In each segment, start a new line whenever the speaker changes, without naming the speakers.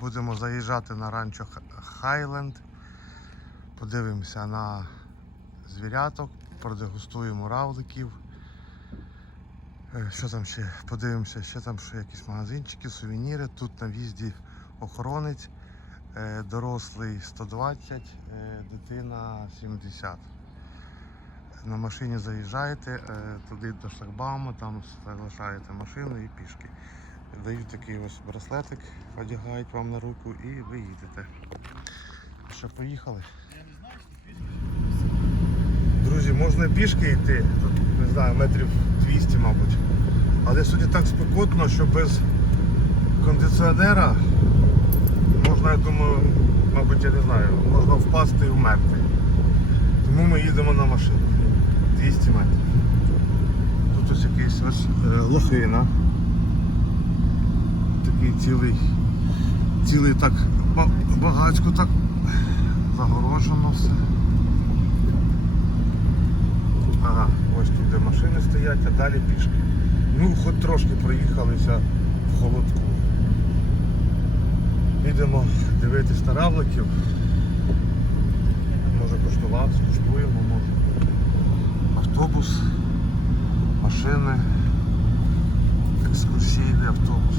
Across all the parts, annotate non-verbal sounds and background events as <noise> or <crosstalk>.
Будемо заїжджати на ранчо Хайленд. Подивимося на звіряток, продегустуємо равликів. Е, Що там ще? Подивимося, ще там що якісь магазинчики, сувеніри. Тут на в'їзді охоронець, е, дорослий 120, е, дитина 70. На машині заїжджаєте туди до шлагбауму, там залишаєте машину і пішки. Дають такий ось браслетик, одягають вам на руку і ви їдете. Що, поїхали? Друзі, можна пішки йти, тут, не знаю, метрів 200, мабуть. Але сьогодні так спекотно, що без кондиціонера можна, я думаю, мабуть, я не знаю, можна впасти і вмерти. Тому ми їдемо на машині. 200 метрів. Тут ось якийсь ось е, лохина. Такий цілий, цілий так ба- багацько так загорожено все. Ага, ось тут де машини стоять, а далі пішки. Ну, хоч трошки проїхалися в холодку. Їдемо дивитись на равликів. Може коштувати, скуштуємо, може. Автобус, машини, екскурсійний автобус.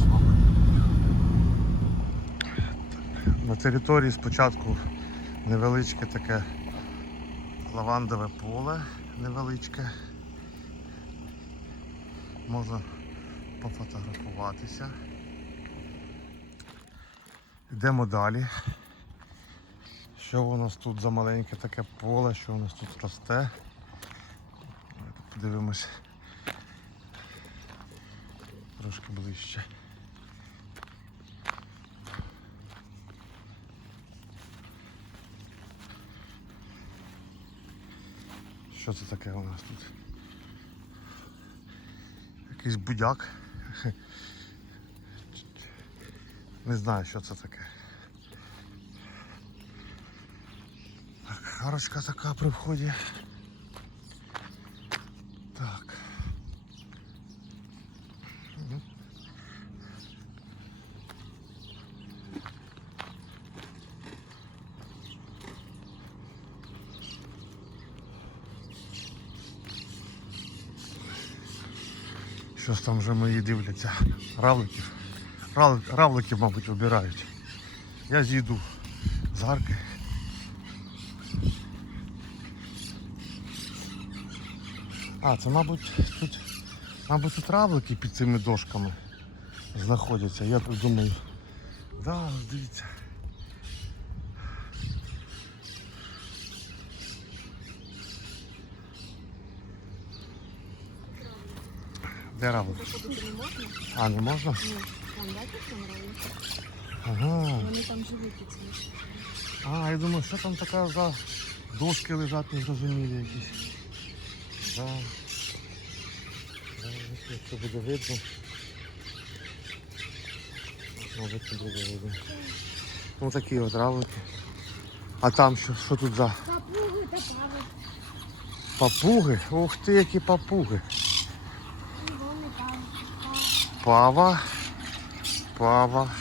На території спочатку невеличке таке лавандове поле невеличке. Можна пофотографуватися. Йдемо далі. Що у нас тут за маленьке таке поле, що у нас тут росте. Подивимось трошки ближче. Що це таке у нас тут? Якийсь будяк. Не знаю, що це таке. Так, арочка така при вході. Так. Щось там вже мої дивляться. Равликів. Рав- Равликів, мабуть, вибирають. Я зійду з арки. А, це, мабуть, тут, мабуть, тут равлики під цими дошками знаходяться. Я так думаю. Да, дивіться. Де
можна?
А, не можна?
Ні. Там бачиш, там?
Ага.
Вони там живуть ці.
А, я думаю, що там така за дошки лежать незрозумілі якісь. Да. Да, Якщо буде видно. Мабуть, не буде видно. Ну такі от равлики. А там що, що тут за
Папуги та пави.
папуги? Ух ти, які папуги. Пава, пава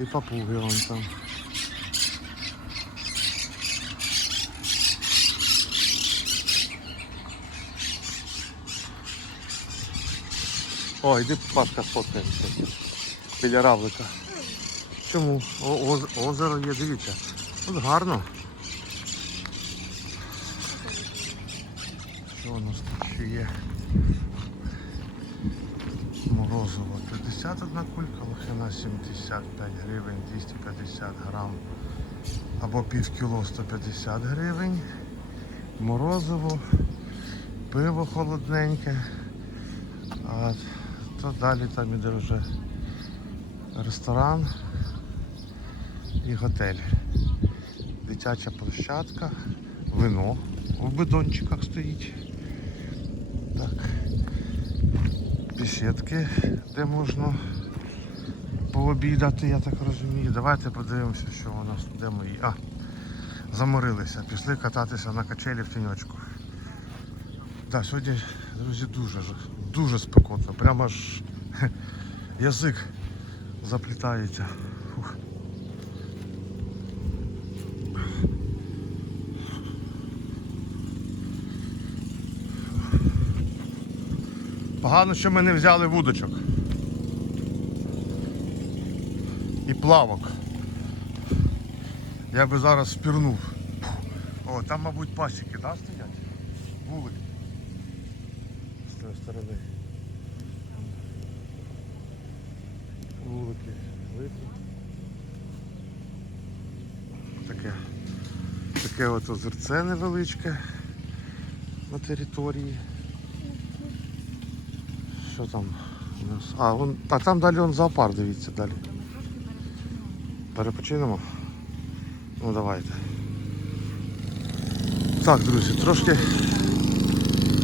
і папуги вон там. О, йди, Пашка, сфоткаємося. Біля равлика. Чому? О, оз- озеро є, дивіться. Тут гарно. Що у нас тут ще є? Морозово 51 кулька, лохина 75 гривень, 250 грам. Або пів кіло 150 гривень. Морозиво, пиво холодненьке. А то далі там іде вже ресторан і готель. Дитяча площадка, вино в бидончиках стоїть. Так Беседки, де можна пообідати, я так розумію. Давайте подивимося, що у нас де мої. А, заморилися, пішли кататися на качелі в тіньочку. Так, сьогодні, друзі, дуже дуже спекотно, прямо аж <laughs> язик заплітається. Фух. Погано, що ми не взяли вудочок. І плавок. Я би зараз спірнув. О, там, мабуть, пасіки, да, стоять? Вулик. З тої сторони. Вулики. Таке. Таке от озерце невеличке на території. Що там у нас? А, вон, а там далі он зоопарк, дивіться далі. Перепочинемо? Ну давайте. Так, друзі, трошки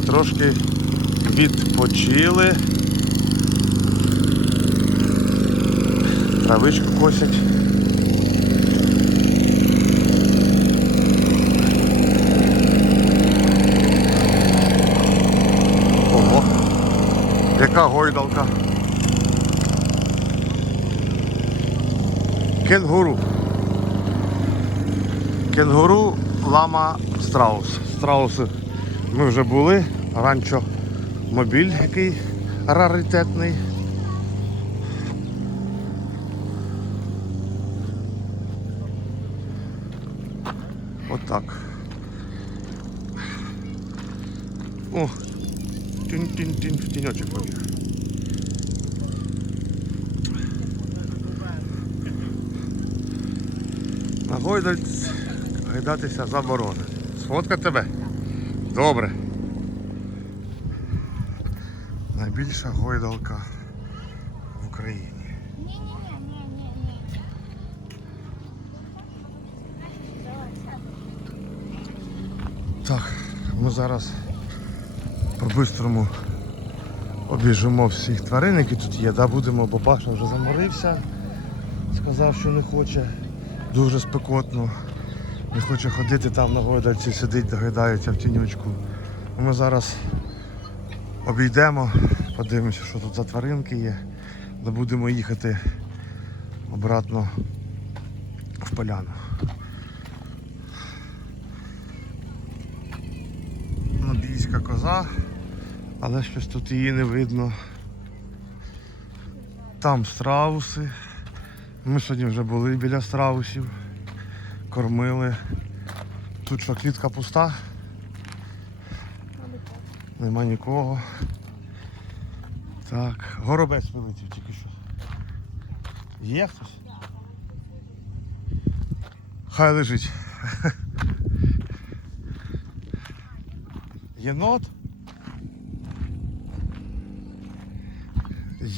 трошки відпочили. Травичку косять. Яка гойдалка? Кенгуру. Кенгуру, лама, страус. Страуси ми вже були. Ранчо мобіль, який раритетний. Отак. О, тінь-тінь-тінь в тіньочок побіг. На гойдальць гайдатися заборонено. Сфотка тебе? Добре. Найбільша гойдалка в Україні. Так, ми зараз по-бистрому обіжимо всіх тварин, які тут є. Да, будемо, бо Паша вже заморився. Сказав, що не хоче. Дуже спекотно. Не хоче ходити там на гойдальці, сидить, доглядається в тінючку. Ми зараз обійдемо, подивимося, що тут за тваринки є. Да будемо їхати обратно в поляну. Нобійська коза, але щось тут її не видно. Там страуси. Ми сьогодні вже були біля страусів, кормили. Тут що, клітка пуста, нема нікого. Так, горобець вилетів тільки що. Є хтось? Хай лежить. Єнот.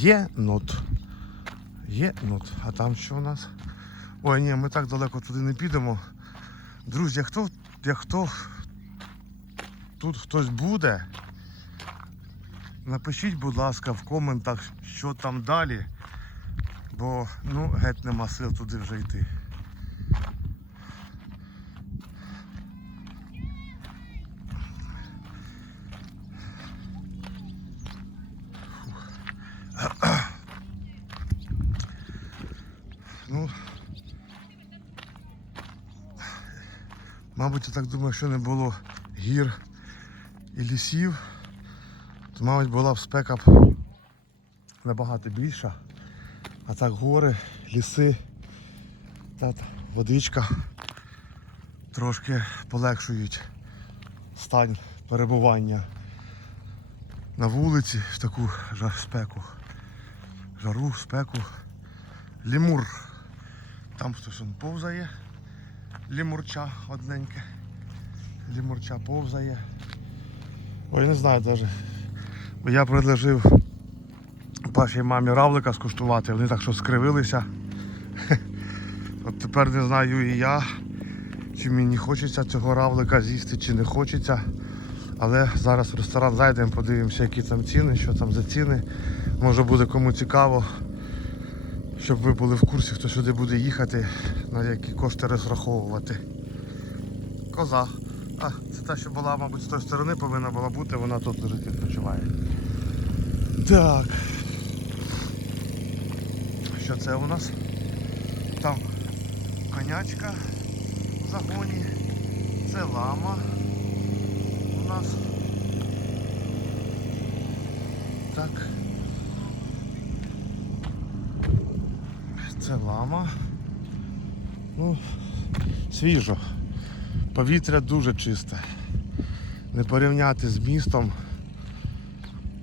Єнот. Єнот. А там що у нас? Ой, ні, ми так далеко туди не підемо. Друзі, а хто, як хто тут хтось буде, напишіть, будь ласка, в коментах, що там далі. Бо ну геть нема сил туди вже йти. Ну, я так думаю, що не було гір і лісів, то, мабуть, була б спека б набагато більша. А так гори, ліси та водичка трошки полегшують стан перебування на вулиці в таку жар спеку. Жару, спеку. Лімур. Там хтось повзає. Лімурча одненьке. Лімурча повзає. Ой, не знаю навіть. Бо я предложив Пашій мамі равлика скуштувати, вони так що скривилися. <laughs> От тепер не знаю і я, чи мені хочеться цього равлика з'їсти, чи не хочеться. Але зараз в ресторан зайдемо, подивимося, які там ціни, що там за ціни. Може буде кому цікаво, щоб ви були в курсі, хто сюди буде їхати, на які кошти розраховувати. Коза. А, це та, що була, мабуть, з тої сторони повинна була бути, вона тут лежить відпочиває. Так. Що це у нас? Там конячка загоні. Це лама у нас. Так. Це лама. Ну, свіжо. Повітря дуже чисте. Не порівняти з містом.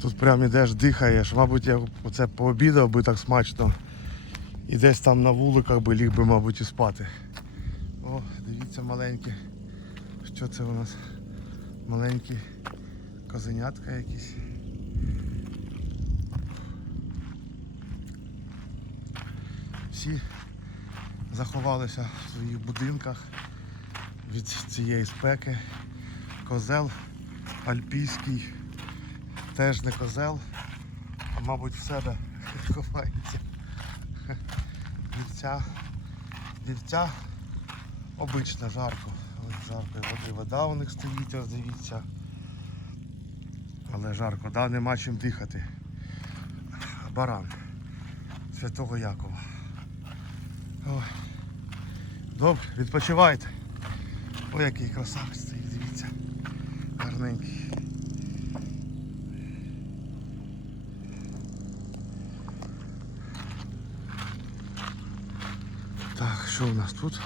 Тут прям ідеш, дихаєш. Мабуть, я оце пообідав би так смачно. І десь там на вуликах би ліг би, мабуть, і спати. О, дивіться маленькі. Що це у нас? Маленькі козенятка якісь. Всі заховалися в своїх будинках від цієї спеки. Козел альпійський, теж не козел, а мабуть в себе ховається. Вівця, вівця обична жарко. Ось жарко води. Вода у них стоїть, ось дивіться. Але жарко, да, нема чим дихати. Баран Святого Якова. Ой. Добре, відпочивайте. Ой, який красавець стоїть, дивіться. Гарненький. Так, що у нас тут?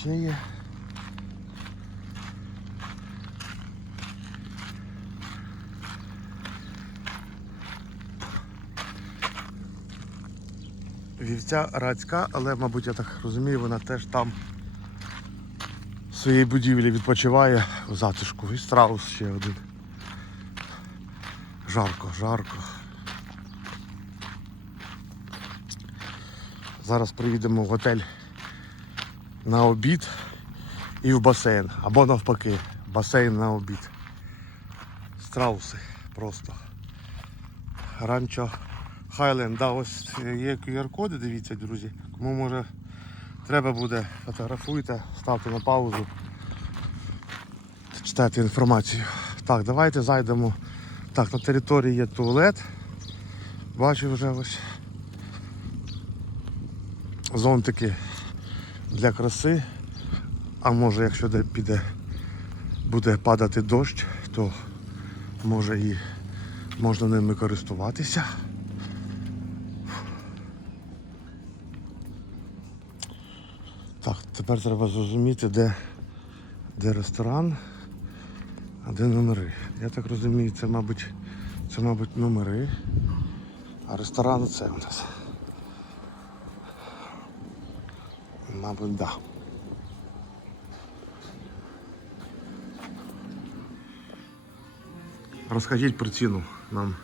Ще є. Вівця радська, але, мабуть, я так розумію, вона теж там в своїй будівлі відпочиває у затишку. І страус ще один. Жарко, жарко. Зараз приїдемо в готель на обід і в басейн. Або навпаки, басейн на обід. Страуси просто. Ранчо Хайленд, да, ось є QR-коди, дивіться, друзі. Кому може треба буде, фотографуйте, ставте на паузу. Читайте інформацію. Так, давайте зайдемо. Так, на території є туалет. Бачу вже ось. Зонтики для краси. А може, якщо де піде, буде падати дощ, то може і можна ними користуватися. Так, тепер треба зрозуміти, де, де ресторан, а де номери. Я так розумію, це, мабуть, це, мабуть, номери, а ресторан це у нас. Мабуть. Да. Розкажіть про ціну нам.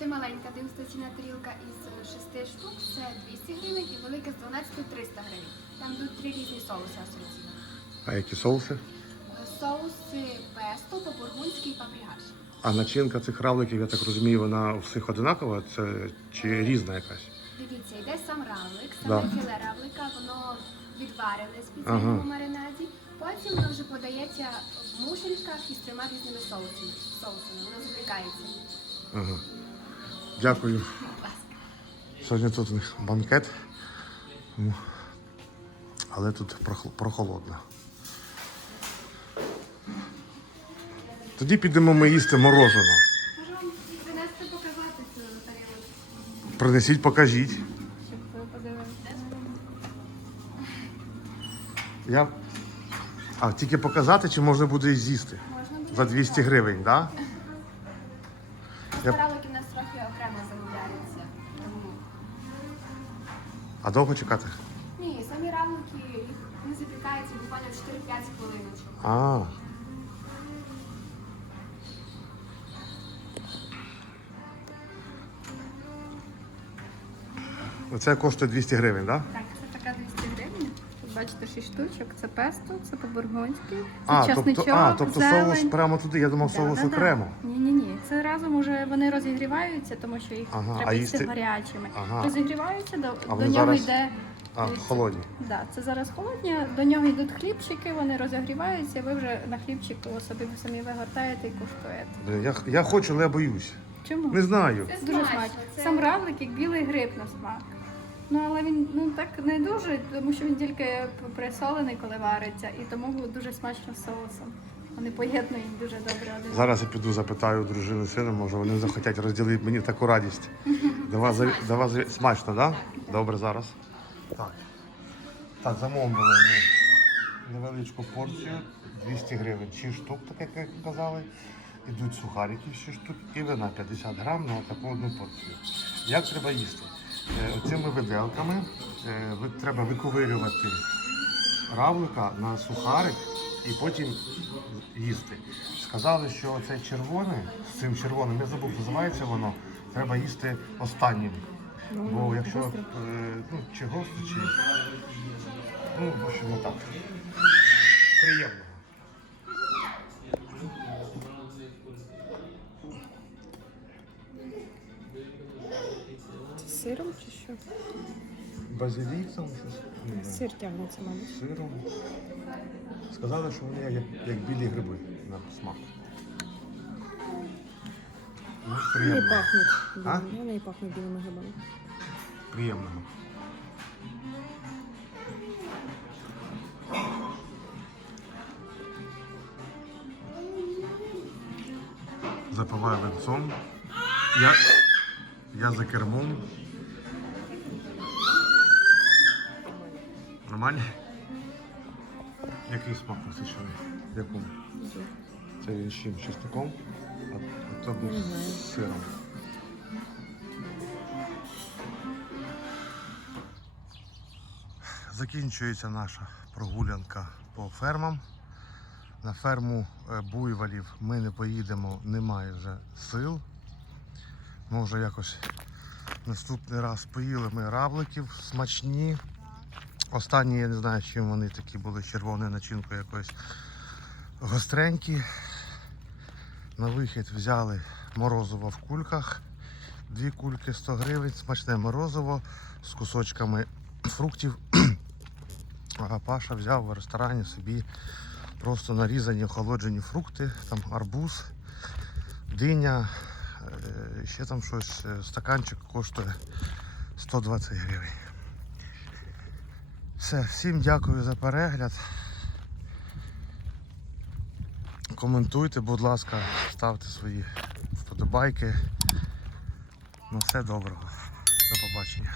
Е, бути маленька дегустаційна тарілка із 6 штук, це 200 гривень, і велика з 12 300 гривень. Там йдуть три різні соуси асоційні.
А які соуси?
Е, Соуси песто, по-бургундськи і папрігаш.
А начинка цих равликів, я так розумію, вона у всіх одинакова, це чи різна якась?
Дивіться, йде сам равлик,
Да.
саме філе равлика, воно відварене в спеціальному
Ага.
маринаді. Потім воно вже подається в мушельках із трьома різними соусами. соусами. Воно запікається.
Ага. Дякую. Сьогодні тут у них банкет. Але тут прохолодно. Тоді підемо ми їсти мороженого.
Можу вам принести показати цю тарілку,
Принесіть, покажіть.
щоб ви подивилися.
Я... А, тільки показати, чи можна буде і з'їсти? За 200 гривень, так? <laughs> Я- А довго чекати?
ні, самі равлики їх не запікаються буквально 4-5 хвилиночок.
А. Оце коштує 200 гривень, так? Да?
Так, це така 200 гривень. Тут бачите 6 штучок. Це песто, це по-бургунськи, це
А,
часничок,
тобто, а, тобто
зелень.
соус прямо туди, я думав соус окремо.
Ні, ні, ні. Це разом уже вони розігріваються, тому що їх
Ага,
треба їсти
їсти-
гарячими.
Ага.
Розігріваються, до,
А
до
вони
нього
зараз-
йде.
А, холодні.
Да, це зараз холодні, до нього йдуть хлібчики, вони розігріваються, ви вже на хлібчику собі самі вигортаєте і куштуєте.
Блін, Я, я хочу, але я боюсь.
Чому?
Не знаю.
Це
Дуже
смачно,
смачно.
це-
Сам равлик як білий гриб на смак. Ну але він ну так не дуже, тому що він тільки присолений, коли вариться, і тому дуже смачно з соусом. Вони поєднують дуже добре один.
Зараз я піду запитаю дружини сина, може вони захотять розділити мені таку радість. <laughs> До вас, заві- до вас заві- смачно, так? Да? Добре зараз. Так. Так, замовили ми невеличку порцію, 200 гривень, 6 штук, так як ви казали. Ідуть сухарики 6 штук і вина 50 грам на таку одну порцію. Як треба їсти? Е, Оцими виделками е, треба виковирювати равлика на сухарик і потім їсти. Сказали, що це червоне, з цим червоним, я забув, називається воно, треба їсти останнім. Бо якщо е, ну, чи гостро, чи ну, в общем, не так. Приємно. Базилік там щось.
Сир тягнеться, мабуть.
сиром. Сказали, що вони як, як білі гриби на смак. Ну,
Вони
приємно.
пахнуть.
А?
білими. Вони пахнуть білими грибами.
Приємного. Запиваю венцом. Я, я за кермом. Нормально? Який смак насичений? Якому? Це він з чим? з А, а був з сиром. Закінчується наша прогулянка по фермам. На ферму е, буйволів ми не поїдемо, немає вже сил. Може якось наступний раз поїли ми равликів смачні. Останні, я не знаю, чим вони такі були червоною начинкою якоюсь гостренькі. На вихід взяли морозиво в кульках. Дві кульки 100 гривень, смачне морозиво з кусочками фруктів. <clears throat> А Паша взяв в ресторані собі просто нарізані охолоджені фрукти, там арбуз, диня, е, ще там щось, е, стаканчик коштує 120 гривень. Все, всім дякую за перегляд. Коментуйте, будь ласка, ставте свої вподобайки. На все доброго. До побачення.